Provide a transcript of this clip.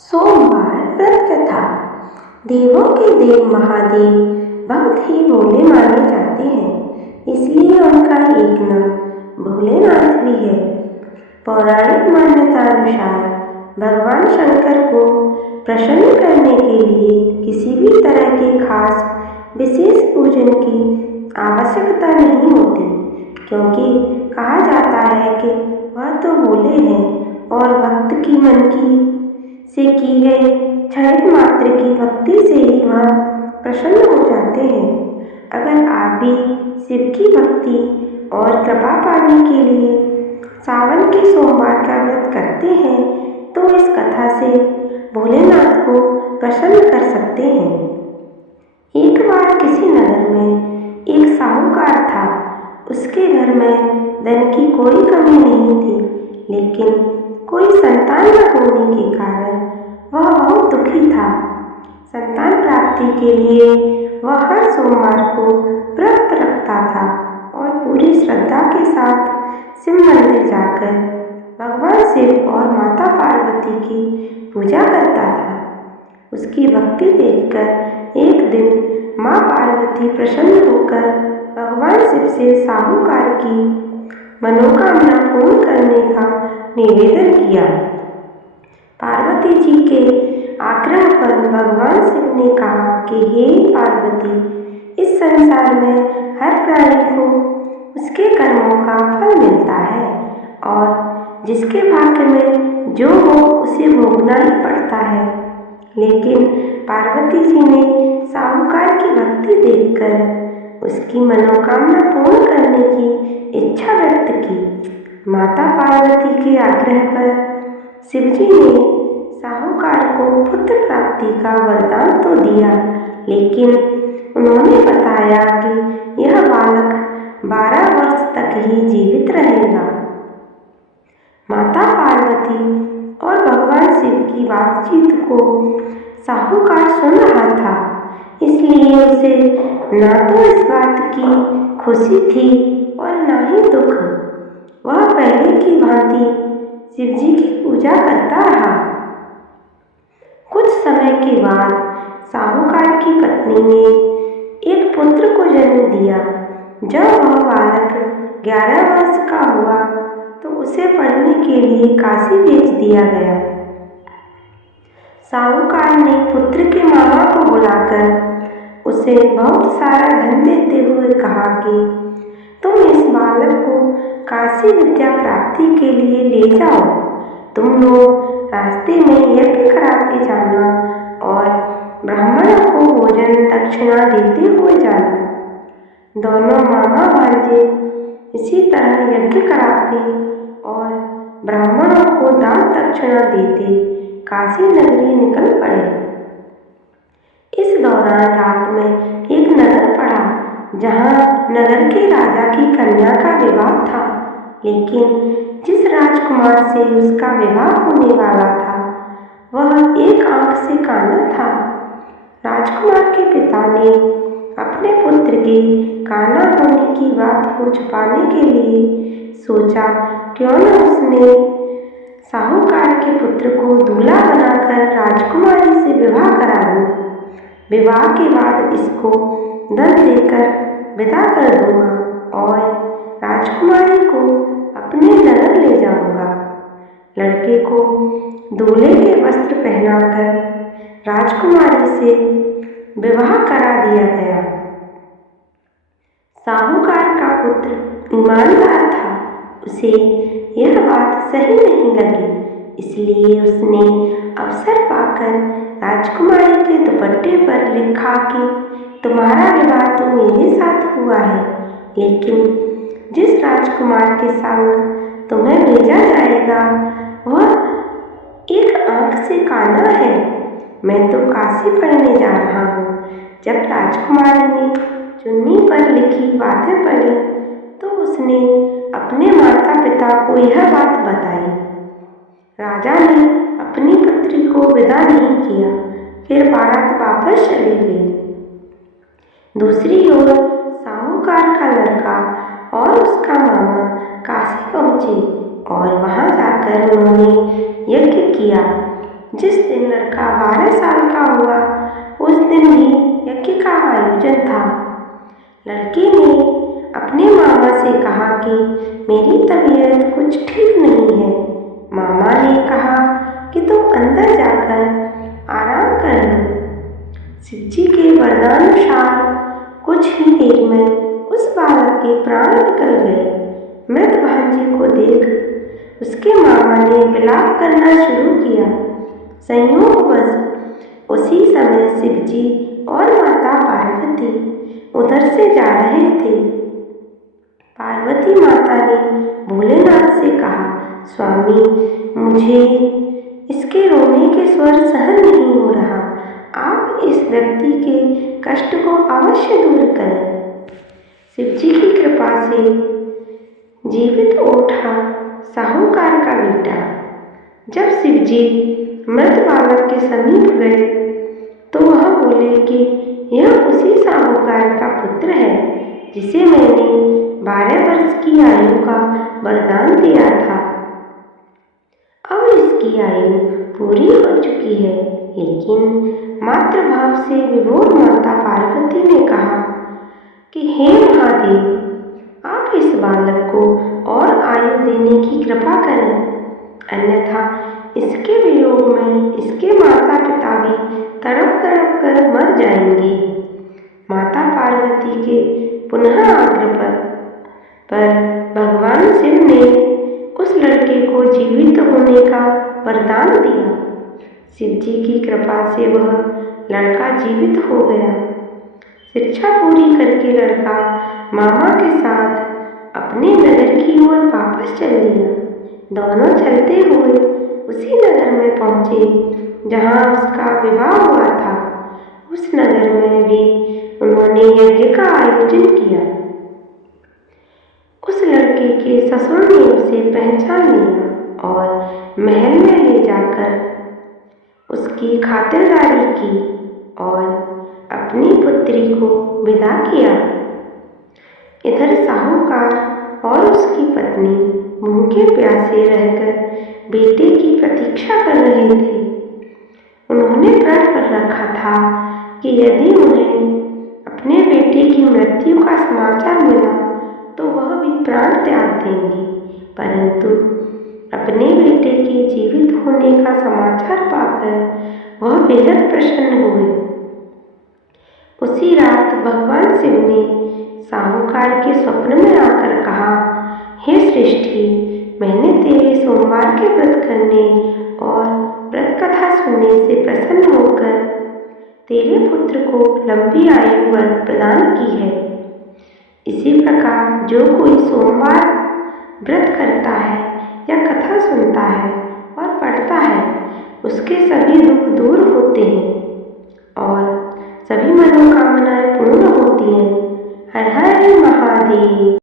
सोमवार व्रत कथा। देवों के देव महादेव बहुत ही भोले माने जाते हैं, इसलिए उनका एक नाम भोलेनाथ भी है। पौराणिक मान्यता अनुसार भगवान शंकर को प्रसन्न करने के लिए किसी भी तरह के खास विशेष पूजन की आवश्यकता नहीं होती, क्योंकि कहा जाता है कि वह तो भोले हैं और भक्त की मन की से की गई क्षणिक मात्र की भक्ति से ही वह प्रसन्न हो जाते हैं। अगर आप भी शिव की भक्ति और कृपा पाने के लिए सावन के सोमवार का व्रत करते हैं तो इस कथा से भोलेनाथ को प्रसन्न कर सकते हैं। एक बार किसी नगर में एक साहूकार था। उसके घर में धन की कोई कमी नहीं थी, लेकिन कोई संतान न होने के कारण वह बहुत दुखी था। संतान प्राप्ति के लिए वह हर सोमवार को व्रत रखता था और पूरी श्रद्धा के साथ शिव मंदिर जाकर भगवान शिव और माता पार्वती की पूजा करता था। उसकी भक्ति देखकर एक दिन माँ पार्वती प्रसन्न होकर भगवान शिव से साहूकार की मनोकामना पूर्ण करने का निवेदन किया। पार्वती जी के आग्रह पर भगवान शिव ने कहा कि हे पार्वती, इस संसार में हर प्राणी को उसके कर्मों का फल मिलता है और जिसके भाग्य में जो हो उसे भोगना ही पड़ता है। लेकिन पार्वती जी ने साहूकार की भक्ति देखकर उसकी मनोकामना पूर्ण करने की इच्छा व्यक्त की। माता पार्वती के आग्रह पर शिवजी ने साहूकार को पुत्र प्राप्ति का वरदान तो दिया, लेकिन उन्होंने बताया कि यह बालक 12 वर्ष तक ही जीवित रहेगा। माता पार्वती और भगवान शिव की बातचीत को साहूकार सुन रहा था, इसलिए उसे न तो इस बात की खुशी थी और न ही दुख। वह पहले की भांति शिवजी की पूजा करता रहा। कुछ समय के बाद साहूकार की पत्नी ने एक पुत्र को जन्म दिया। जब वह बालक 11 वर्ष का हुआ तो उसे पढ़ने के लिए काशी भेज दिया गया। साहूकार ने पुत्र के मामा को बुलाकर उसे बहुत सारा धन देते हुए कहा कि तुम इस बालक को काशी विद्या प्राप्ति के लिए ले जाओ। तुम लोग रास्ते में यज्ञ कराते जाना और ब्राह्मणों को भोजन दक्षिणा देते हुए जाना। दोनों मामा भांजे इसी तरह यज्ञ कराते और ब्राह्मणों को दान दक्षिणा देते काशी नगरी निकल पड़े। इस दौरान रात में एक नगर पड़ा, जहाँ नगर के राजा की कन्या का विवाह था, लेकिन जिस राजकुमार से उसका विवाह होने वाला था वह एक आंख से काना था। राजकुमार के पिता ने अपने पुत्र के काना होने की बात को छुपाने के लिए सोचा क्यों न उसने साहूकार के पुत्र को दूल्हा बनाकर राजकुमारी से विवाह करा दूं। विवाह के बाद इसको धन देकर विदा कर दूंगा और राजकुमारी को अपने नगर ले जाऊंगा। लड़के को दूल्हे के वस्त्र पहनाकर राजकुमारी से विवाह करा दिया गया। साहूकार का पुत्र ईमानदार था, उसे यह बात सही नहीं लगी, इसलिए उसने अवसर पाकर राजकुमारी के दुपट्टे पर लिखा कि तुम्हारा विवाह तो मेरे साथ हुआ है, लेकिन जिस राजकुमार के संग तुम्हें भेजा जाएगा वह एक आंख से काना है। मैं तो काशी पढ़ने जा रहा हूँ। जब राजकुमारी ने चुन्नी पर लिखी बातें पढ़ी तो उसने अपने माता पिता को यह बात बताई। राजा ने अपनी पुत्री को विदा नहीं किया, फिर बारात वापस चली गई। दूसरी ओर साहूकार का लड़का और उसका मामा काशी पहुँचे और वहाँ जाकर उन्होंने यज्ञ किया। जिस दिन लड़का 12 साल का हुआ उस दिन भी यज्ञ का आयोजन था। लड़के ने अपने मामा से कहा कि मेरी तबीयत कुछ ठीक नहीं है। मामा ने कहा कि तुम अंदर जाकर आराम कर लो। शिवजी के वरदानुसार कुछ ही देर में उस बालक के प्राण निकल गए। मृत भांजे को देख उसके मामा ने विलाप करना शुरू किया। संयोगवश उसी समय शिवजी और माता पार्वती उधर से जा रहे थे। पार्वती माता ने भोलेनाथ से कहा, स्वामी, मुझे इसके रोने के स्वर सहन नहीं हो रहा। आप इस व्यक्ति के कष्ट को अवश्य दूर करें। शिवजी की कृपा से जीवित उठा साहूकार का बेटा। जब शिवजी मृत बालक के समीप गए तो वह बोले कि यह उसी साहूकार का पुत्र है जिसे मैंने 12 वर्ष की आयु का वरदान दिया था। अब इसकी आयु पूरी हो चुकी है। लेकिन मातृभाव से विभोर माता पार्वती ने कहा कि हे महादेव, आप इस बालक को और आयु देने की कृपा करें, अन्यथा इसके वियोग में इसके माता पिता भी तड़प तड़प कर मर जाएंगे। माता पार्वती के पुनः आग्रह पर भगवान शिव ने उस लड़के को जीवित होने का वरदान दिया। शिवजी की कृपा से वह लड़का जीवित हो गया। शिक्षा पूरी करके लड़का मामा के साथ अपने नगर की ओर वापस चल दिया। दोनों चलते हुए उसी नगर में पहुंचे जहां उसका विवाह हुआ था। उस नगर में भी उन्होंने यज्ञ का आयोजन किया। उस लड़के के ससुर ने उसे पहचान लिया और महल में ले जाकर उसकी खातिरदारी की और अपनी पुत्री को विदा किया। इधर साहूकार और उसकी पत्नी भूखे प्यासे रहकर बेटे की प्रतीक्षा कर रहे थे। उन्होंने प्रण कर रखा था कि यदि उन्हें अपने बेटे की मृत्यु का समाचार मिला तो वह भी प्राण त्याग देंगी। परंतु अपने बेटे के जीवित होने का समाचार पाकर वह बेहद प्रसन्न हुए। उसी रात भगवान शिव ने साहूकार के स्वप्न में आकर कहा, हे सृष्टि, मैंने तेरे सोमवार के व्रत करने और व्रत कथा सुनने से प्रसन्न होकर तेरे पुत्र को लंबी आयु वर प्रदान की है। इसी प्रकार जो कोई सोमवार व्रत करता है या कथा सुनता है और पढ़ता है उसके सभी दुख दूर होते हैं और सभी मनोकामनाएं पूर्ण होती हैं। हर हर महादेव।